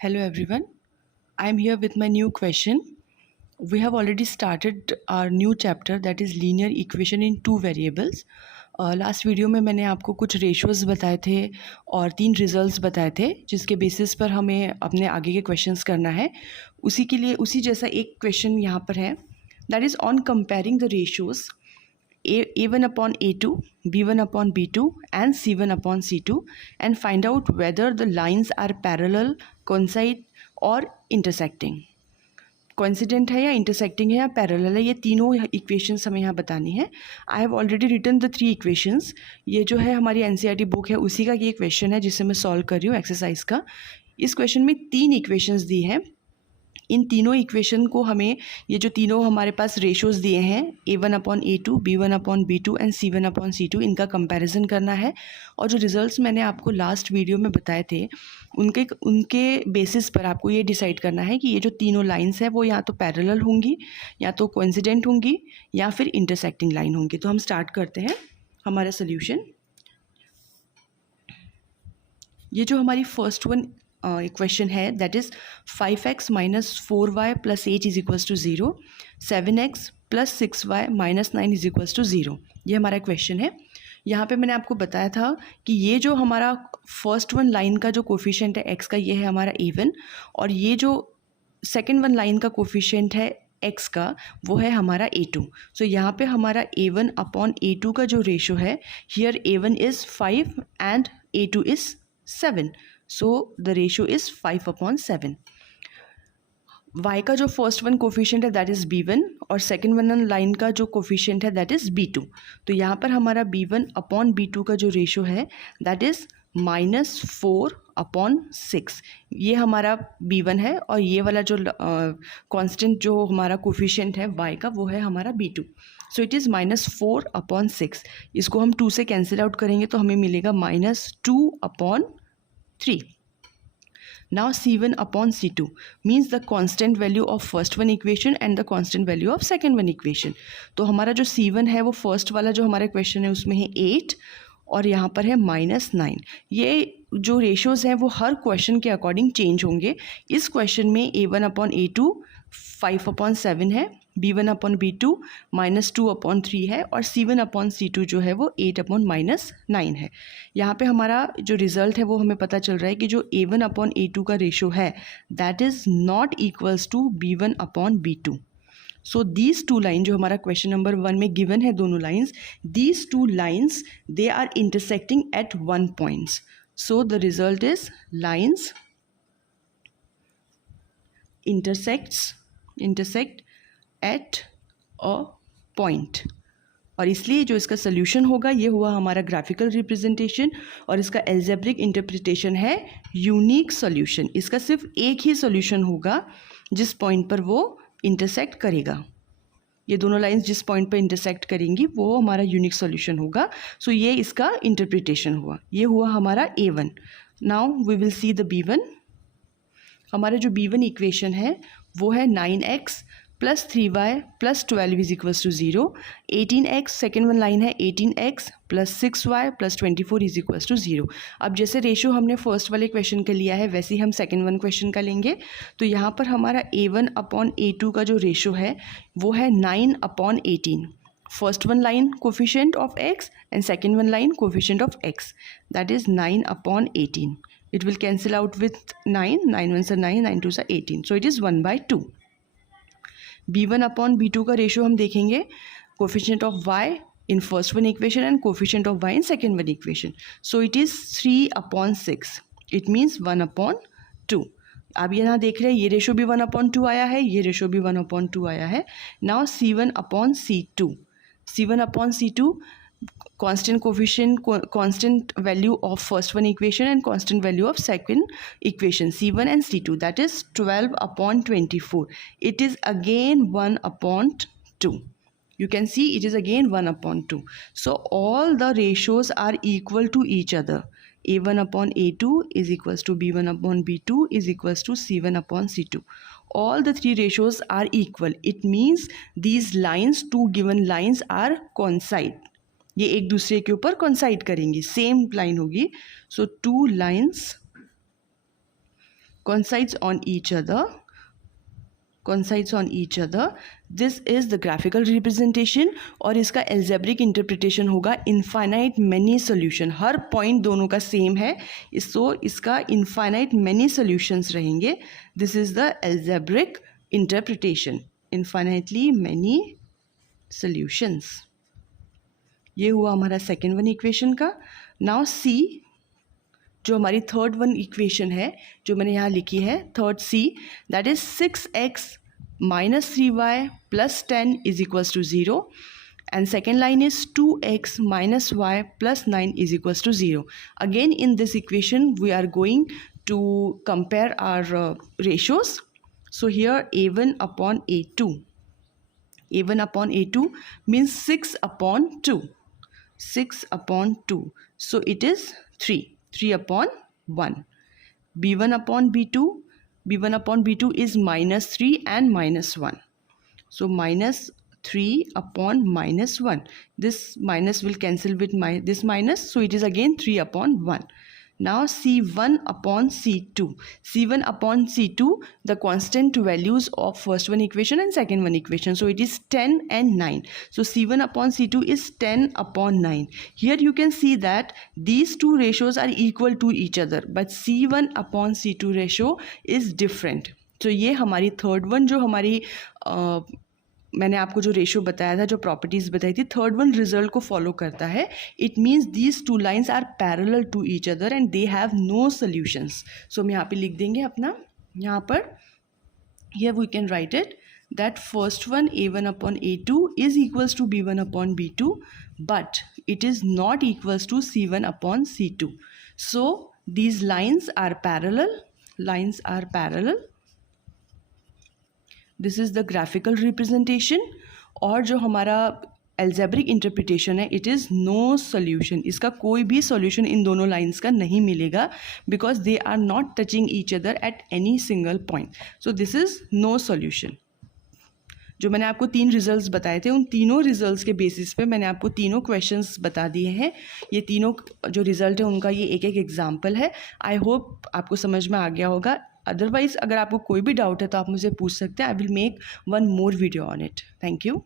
Hello everyone, I am here with my new question. We have already started our new chapter, that is linear equation in two variables. Last video में मैंने आपको कुछ ratios बताए थे और 3 results बताए थे जिसके बेसिस पर हमें अपने आगे के क्वेश्चंस करना है। उसी के लिए उसी जैसा एक क्वेश्चन यहाँ पर है, that is on comparing the ratios A1 upon A2, B1 upon B2 and C1 upon C2 and find out whether the lines are parallel, coincide or intersecting. Coincident है या इंटरसेक्टिंग है या पैरेलल है, ये तीनों इक्वेशंस हमें यहाँ बतानी है। I have already written the 3 equations. ये जो है हमारी एनसीईआरटी बुक है उसी का ये क्वेश्चन है जिसे मैं सॉल्व कर रही हूँ एक्सरसाइज का। इस क्वेश्चन में 3 इक्वेशंस दी हैं। इन तीनों इक्वेशन को हमें, ये जो तीनों हमारे पास रेशोज़ दिए हैं A1 upon A2, B1 upon B2 and C1 upon C2, इनका कंपैरिजन करना है। और जो रिजल्ट्स मैंने आपको लास्ट वीडियो में बताए थे उनके बेसिस पर आपको ये डिसाइड करना है कि ये जो तीनों लाइंस है वो या तो पैरेलल होंगी, या तो कोइंसिडेंट होंगी, या फिर इंटरसेक्टिंग लाइन होंगी। तो हम स्टार्ट करते हैं हमारा सोल्यूशन। ये जो हमारी फर्स्ट वन इक्वेशन है that is 5x minus 4y plus 8 is equals to 0, 7x plus 6y minus 9 is equals to 0। ये हमारा इक्वेशन है। यहाँ पे मैंने आपको बताया था कि ये जो हमारा फर्स्ट वन लाइन का जो कोफिशिएंट है x का, ये है हमारा a1, और ये जो सेकेंड वन लाइन का कोफिशिएंट है x का वो है हमारा a2। सो यहाँ पे हमारा a1 अपॉन a2 का जो रेशो है, here a1 is 5 and a2 is 7, so the ratio is 5 upon 7। y का जो फर्स्ट वन कोफिशिएंट है दैट इज़ b1 और सेकेंड वन लाइन का जो कोफिशिएंट है दैट इज़ b2। तो यहाँ पर हमारा b1 अपॉन b2 का जो रेशियो है दैट इज़ -4 अपॉन 6। ये हमारा b1 है और ये वाला जो कांस्टेंट जो हमारा कोफिशिएंट है y का वो है हमारा b2। So it is -4 upon 6। इसको हम 2 से कैंसिल आउट करेंगे तो हमें मिलेगा -2 upon 3. Now C1 upon C2 means the constant value of first one equation and the constant value of second one equation. तो हमारा जो C1 है वो फर्स्ट वाला जो हमारा इक्वेशन है उसमें है 8 और यहाँ पर है -9। ये जो रेशियोज़ हैं वो हर क्वेश्चन के अकॉर्डिंग चेंज होंगे। इस क्वेश्चन में A1 अपॉन A2 5 अपॉन 7 है, B1 अपॉन B2 -2 अपॉन 3 है और C1 अपॉन C2 जो है वो 8 अपॉन -9 है। यहाँ पे हमारा जो रिज़ल्ट है वो हमें पता चल रहा है कि जो A1 अपॉन A2 का रेशो है that is not equals to B1 upon B2। So these two line जो हमारा क्वेश्चन नंबर 1 में गिवन है, दोनों lines, these two lines they are intersecting at 1 points. So the result is lines intersect at a point। और इसलिए जो इसका solution होगा ये हुआ हमारा ग्राफिकल रिप्रेजेंटेशन और इसका एल्जेब्रिक इंटरप्रिटेशन है यूनिक सॉल्यूशन। इसका सिर्फ एक ही सॉल्यूशन होगा जिस पॉइंट पर वो इंटरसेक्ट करेगा। ये दोनों लाइंस जिस पॉइंट पर इंटरसेक्ट करेंगी वो हमारा यूनिक सॉल्यूशन होगा। सो ये इसका इंटरप्रिटेशन हुआ। ये हुआ हमारा A1। Now we will see the B1। हमारा जो B1 इक्वेशन है वो है 9x plus 3y plus 12 is equals to 0, 18x second one line है 18x plus 6y plus 24 is equals to 0। अब जैसे रेशो हमने फर्स्ट वाले क्वेश्चन का लिया है वैसे ही हम सेकेंड वन क्वेश्चन का लेंगे। तो यहाँ पर हमारा A1 अपॉन A2 का जो रेशो है वो है 9 upon 18। First one line coefficient of x and second one line coefficient of x, that is 9 upon 18। It will cancel out with 9, 9 ones are 9, 9 twos are 18. So it is 1/2. B1 upon B2 का ratio हम देखेंगे, coefficient of y in first one equation and coefficient of y in second one equation. So it is 3 upon 6. It means 1 upon 2. आप यहाँ देख रहे हैं ये ratio भी 1 upon 2 आया है, ये रेशो भी 1 upon 2 आया है। Now C1 upon C2. C1 upon C2 constant coefficient, constant value of first one equation and constant value of second equation, C1 and C2, that is 12 upon 24. It is again 1 upon 2. You can see it is again 1 upon 2. So all the ratios are equal to each other. A1 upon A2 is equals to B1 upon B2 is equals to C1 upon C2. All the three ratios are equal. It means these lines, two given lines are coincide. ये एक दूसरे के ऊपर coincide करेंगी, same line होगी। So two lines coincides on each other. This is the graphical representation और इसका algebraic interpretation होगा infinite many solution. हर point दोनों का same है, so इसका infinite many solutions रहेंगे. This is the algebraic interpretation. Infinitely many solutions. ये हुआ हमारा second one equation का. Now C, जो हमारी थर्ड वन इक्वेशन है जो मैंने यहाँ लिखी है, third C, that is 6x minus 3y plus 10 is equals to 0, and second line is 2x minus y plus 9 is equals to 0. Again in this equation we are going to compare our ratios. So here a1 upon a2, a1 upon a2 means 6 upon 2, 6 upon 2, so it is 3 upon 1. b1 upon b2, b1 upon b2 is minus 3 and minus 1. So minus 3 upon minus 1. This minus will cancel with this minus. So it is again 3 upon 1. Now C1 upon C2. C1 upon C2, the constant values of first one equation and second one equation. So it is 10 and 9. So C1 upon C2 is 10 upon 9. Here you can see that these two ratios are equal to each other, but C1 upon C2 ratio is different. So ये हमारी third one जो हमारी मैंने आपको जो ratio बताया था, जो प्रॉपर्टीज़ बताई थी, थर्ड वन रिजल्ट को फॉलो करता है. It means these two lines are parallel to each other and they have no solutions. So हम यहाँ पे लिख देंगे अपना, यहाँ पर here we can write it that first one a1 upon a2 is equals to b1 upon b2, but it is not equals to c1 upon c2. So these lines are parallel, lines are parallel. This is the graphical representation. और जो हमारा algebraic interpretation है, it is no solution. इसका कोई भी solution in दोनों lines का नहीं मिलेगा because they are not touching each other at any single point. So this is no solution. जो मैंने आपको 3 रिजल्ट्स बताए थे, उन तीनों रिजल्ट्स के बेसिस पे मैंने आपको तीनों क्वेश्चंस बता दिए हैं. ये तीनों जो रिजल्ट है उनका ये एक एग्जाम्पल है. आई होप आपको समझ में आ गया होगा. अदरवाइज़ अगर आपको कोई भी डाउट है तो आप मुझे पूछ सकते हैं. I will make one more video on it. Thank you.